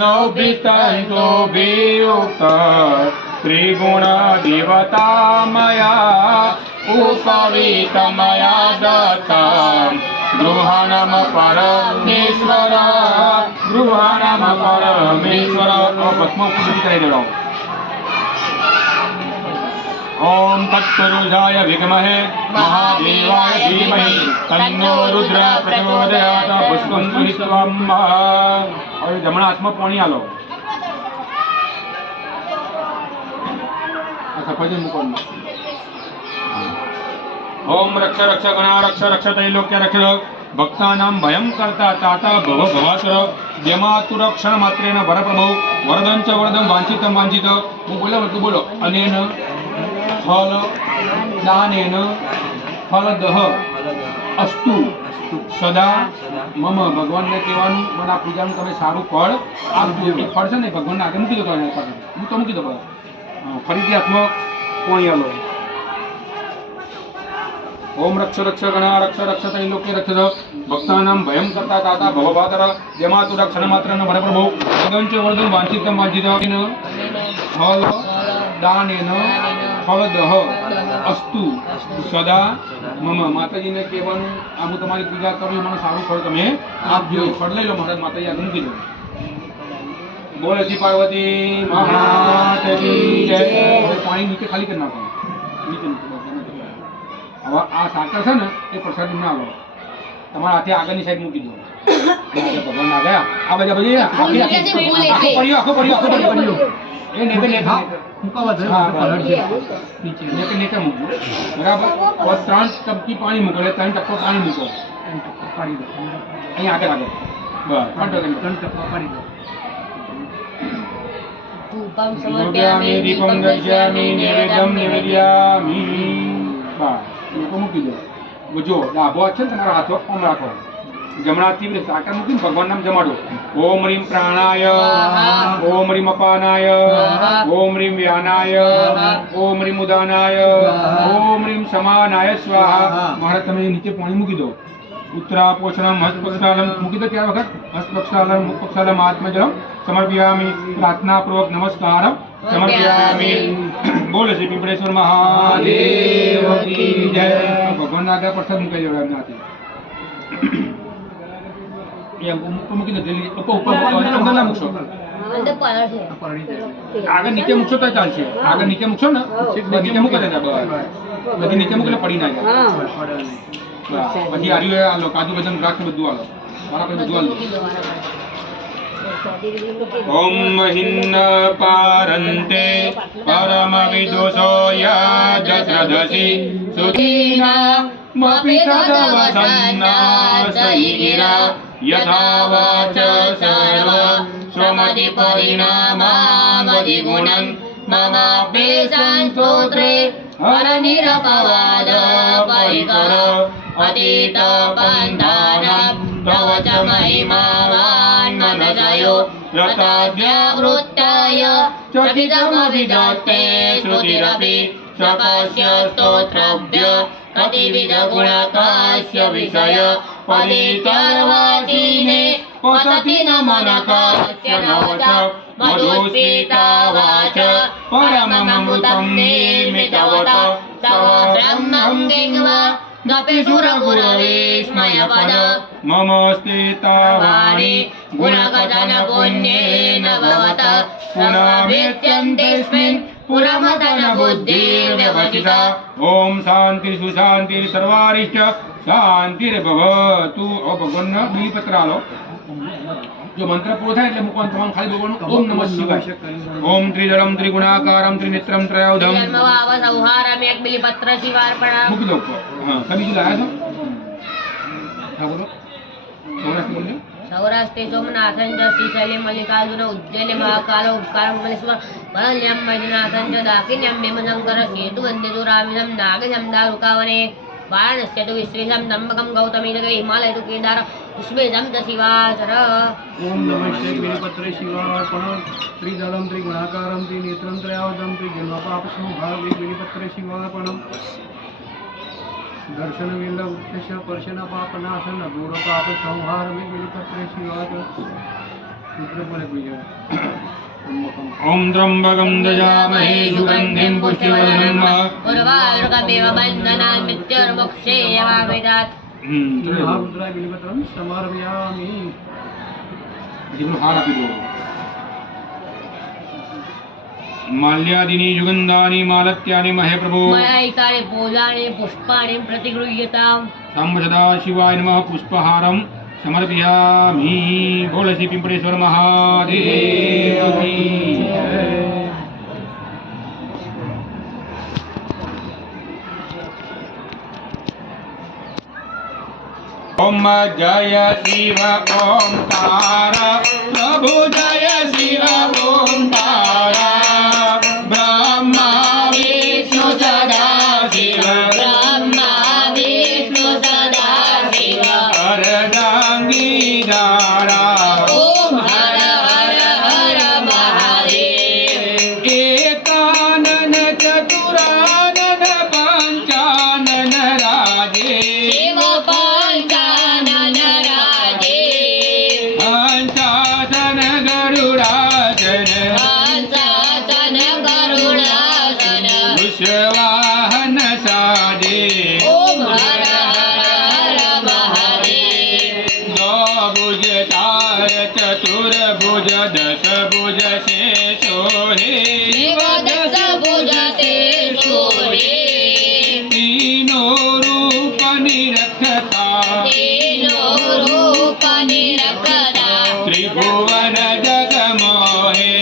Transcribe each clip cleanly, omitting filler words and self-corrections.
नौभिस्तन्तोभियुक्त त्रिगुणदेवतामया उपवीतमया दत्तं गृहाणम परमेश्वर गृहाणम परमेश्वर। ओम तत्पुरुषाय विद्महे महादेवाय धीमहि तन्नो रुद्र प्रचोदयात्। पुष्पं गृहीत्वा હવે જમણા હાથમાં પાણી આલો સફરજન મૂકવાનું। ઓમ રક્ષ રક્ષ ગણા રક્ષ રક્ષ તૈલોક્ય રક્ષ ભક્તાનામ ભયં કરતા તાતા ભવ ભવાસર યમાતુર ક્ષણ માત્રેન વરપ્રભો વરદં ચ વરદં વાંછિતં વાંછિત। હું બોલો તું બોલો અનેન ફલ દાનેન ફલદહ અસ્તુ સદા મમ। ભગવાનને કહેવાનું મને આ પૂજાનું તમે સારું ફળ આપજો। એક ફળ છે ને ભગવાનને આગળ મૂકી દો તો હું તો મૂકી દો ફરીથી હાથમાં કોણી આલો। ओम रक्ष रक्ष गणा रक्ष रक्ष तैलोक्य रक्ष भक्तानां भयं करता ताता भवभातर यमातुर क्षणमात्रन वरप्रभो वदञ्च वरदं वाञ्छितं वाञ्छितं फल दानेन फलदह अस्तु सदा मम। माताजीने કહેવાનું આ હું તમારી પૂજા કરું મને સારું ફળ તમે આપજો। ફળ લઈ લો મહારાજ માતાજી આગળ મૂકી દો। બોલ શ્રી પાર્વતી માત કી જય। પાણી નીચે ખાલી કરી નાખો નીચે મૂકો। હવે આ સાકર છે ને એ પ્રસાદી ના લો તમારા હાથે આગળની સાઈડ મૂકી દો। ભગવાન આ ગયા આ બાજુ આખો પડ્યો એ નેતે મૂકવા દે નીચે નેતે મૂકો બરાબર। 3 ટપકી પાણી મૂકો એટલે 3 ટપકો પાણી મૂકો પાડી દો અહીં આગળ આગળ બસ 3 ટપકો પાડી દો। ધૂપમ સમર્પયામિ દીપમ દર્શયામિ નૈવેદ્યમ નિવેદયામિ બસ લોકો મૂકી દો। જો ડાબો હાથ છે ને તમારા હાથો ઓમ રાખો જમણા હાથથી સાકર મૂકીને ભગવાન નામ જમાડો। ઓમ રીમ પ્રાણાય ઓમ રીમ અપાનાય ઓમ રીમ વ્યાનાય ઓમ રીમ ઉદાનાય ઓમ રીમ સમાનાય સ્વાહા। મહારાજ તમે નીચે પાણી મૂકી દો। ઉત્તરા પોષણમ હસ્તપક્ષાલમ મૂકી દો 4 વખત હસ્તપક્ષાલમ મુખપક્ષાલમ આત્મજલમ સમર્પયામિ પ્રાર્થનાપૂર્વક નમસ્કારમ समर्पयामि। बोल श्री पिंपळेश्वर महादेव की जय। भगवान आगे प्रसाद मुकाई देवड़ा नाती ये ऊपर मुकी दे ऊपर ऊपर अंदर ना मुकशो अंदर पाळा છે આગળ નીચે મુકશો તો ચાલશે। આગળ નીચે મુકશો ને નીચે મૂકી દેતા બસ બધી નીચે મૂકલે પડી ના જાય। પછી આર્યો આલો કાજુ બદામ દ્રાક્ષ બધું આલો મારા પાસે બધું આલો। ओम महिन्न पारन्ते परम विदुषो यजसदसि सुदीना मपितदवसन्नासैरा यथा वाच सर्व स्वमति परिणामामधिगुणं ममापि संस्तोत्रे हरनिरपवाद परिकर अतीत बन्धानां तव च महिमावान् मनसयो रताद्यावृत्ताय चकितमभिदत्ते श्रुतिरपि स्वकस्य स्तोत्रभ्य कतिविधगुणकस्य विषय पदितर्वाचीने पतति न मनकस्य नवच मधुस्मितावाच परममृतं निर्मितवत तव ब्रह्मं विद्वा नपि सुरगुरविस्मयपद ममस्ते तावाणि गुणकथन पुण्येन भवत पुनर्विद्यन्तेऽस्मिन् पुरमतन बुद्धिर्व्यवसिता। ओम शांति सुशांति सर्वारिष्ट शांतिर्भवतु। और भगवान ना बीलीपत्र आलो जो मंत्र पूरो થાય એટલે મૂકવાનું તમામ ખાલી બોલવાનું ઓમ નમઃ શિવાય। ઓમ ત્રિજલમ ત્રિગુણાકારમ ત્રિનેત્રમ ત્રયોદમ જન્મવાવ સંહારમ એક બીલીપત્ર શિવાર્પણ મૂકી દો। હા કબી જો આયા છો હા બોલો સૌરાષ્ટ્ર બોલજો। સૌરાષ્ટ્ર સોમનાથન જ શ્રીશૈલી મલ્લિકાર્જુન ઉજ્જૈન મહાકાલ ઉપકારમ મલેશ્વર ભરણ્યમ મૈદનાથન જ દાકિન્યમ ભીમશંકર સેતુ વંદિતો રામિદમ નાગજમ દારુકાવને वाराणस्य तो विश्वेशं नम्बकं गौतमी जगह हिमालय तो केदार विश्वेशं च शिवाचर। ओम नमः शिवाय। बीलीपत्रे शिवार्पणं त्रिदलं त्रिगुणाकारं त्रिनेत्रं त्रयोदं त्रिजन्मपापसंहारं बीलीपत्रे शिवार्पणं। दर्शन विंद उच्चश पर्शन पापनाशन दूर पाप संहार में गिरिपत्र शिवात रुद्र बोले पूजा ओम त्र्यंबकं यजामहे सुगंधिं पुष्टिवर्धनम् उर्वारुकमिव बन्धनान् मृत्युर्मुक्षेयमाविदात् महारुद्राय गिरिपत्रं समर्पयामि જેમનો હાર આપી દો માલ્યાદિની યુગંધાની માલત્યાની મહે પ્રભુ मयैतानि फूलानि पुष्पाणि प्रतिगृह्यताम् સદા શિવાય નમઃ પુષ્પહારમ સમર્પયામિ બોલ શ્રી પિંપળેશ્વર મહાદેવ કી જય. ओम जय शिव ओंकार प्रभु जय शिव ओंकार ब्रह्मा विष्णु सदा शिव ब्रह्मा विष्णु सदा शिव अर्धांगी दारा ओम हर हर हर महादेव एकानन चतुरानन पंचानन राजे शिव पंचानन राजे पंचासन गरुडासन पंचासन गरुडासन विश्ववाहन साजे ओम हर हर हर महादेव दो भुज चार चतुर्भुज दश भुज शेषो हे शिव दश भुज ते शोरे तीनों रूप निरखता तेनो रूप निरखता त्रिभुवन जग मोहे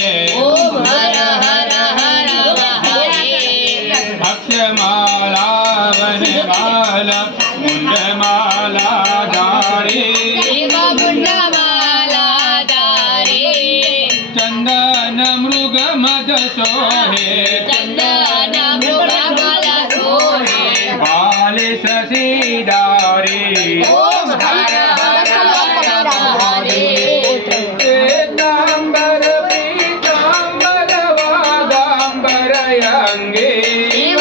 ओम हर हर हर महादेव अक्षमाला वनमाला मुंडमाला धारे शिव मुंडमाला धारे चंदन मृग मद सोहे चंदन मृगमल सोहे बाले शशिदारे ओम हर हर हर महादेव पीतांबर पीतांबर वागांबर अंगे शिव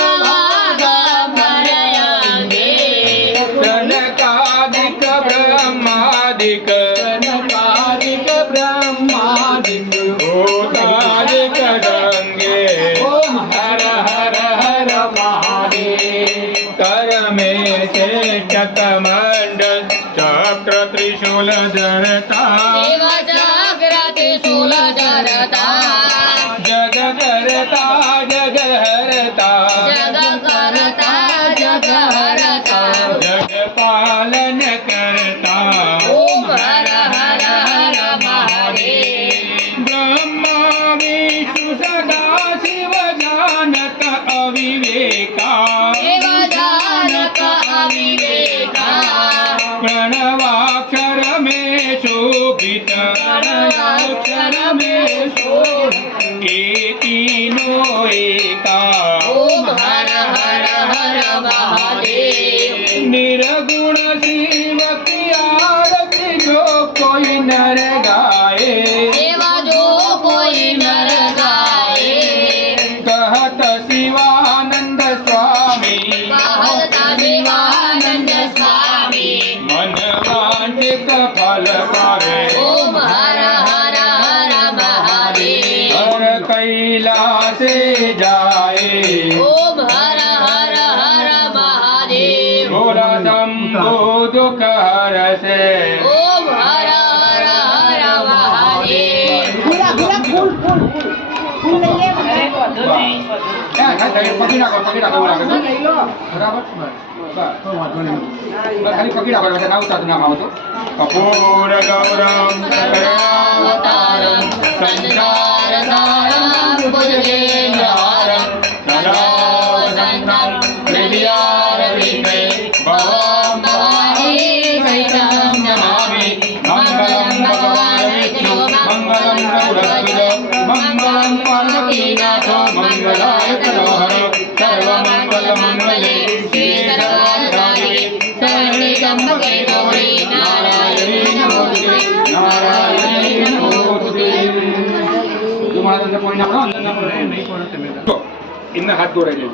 वागंबरयांगे सनकादिक ब्रह्मादिक सनकादिक ब्रह्मादिक भूतादिक गंगे ओम हर हर हर महादेव कर में श्रेष्ठ कमंडल चक्र त्रिशूल धरता शिव जागृति शूल धरता जग करता जग हरता जग करता जग हरता जग पालन करता ओम हर हर हर महादेव ब्रह्मा विष्णु सदा शिव जानत अविवेका शिव जानत अविवेका प्रणवाक्षर में शोभित प्रणवाक्षर में शोभित तीनों एका ओम हर हर हर महादेव निर्गुण शिव की आरती जो कोई नर गाए शिव जो कोई नर गाए कहत शिवानंद स्वामी कहता शिवानंद स्वामी मन वांछित फल पावे ओम हर हर हर महादेव हर कैलासे जाए ओम हर हर हर महादेव भोला शंभो दुख हर से ओम हर हर हर महादेव પકડી નાખો બરાબર ખાલી પકડી નાખો ના ઉતારતું નામ આવતો કપૂર ગૌરમ अवतारं संसारसारं भुजगेन्द्रहारं सदा वसन्तं हृदयारविन्दे भवं भवानी सहितं नमामि मङ्गलं भगवान् विष्णु मङ्गलं गरुडध्वज मङ्गलं पार्वतीनाथो मङ्गलाय मनोहर सर्वमङ्गलमङ्गले श्रीसर्वाधिराजे शरण्ये त्र्यम्बके गौरी नारायणी नमोस्तुते नारायणी नमोस्तुते तुम्हारा अंदर पॉइंट ना अंदर ना नहीं पढ़ते मेरा इनमें हाथ जोड़े ले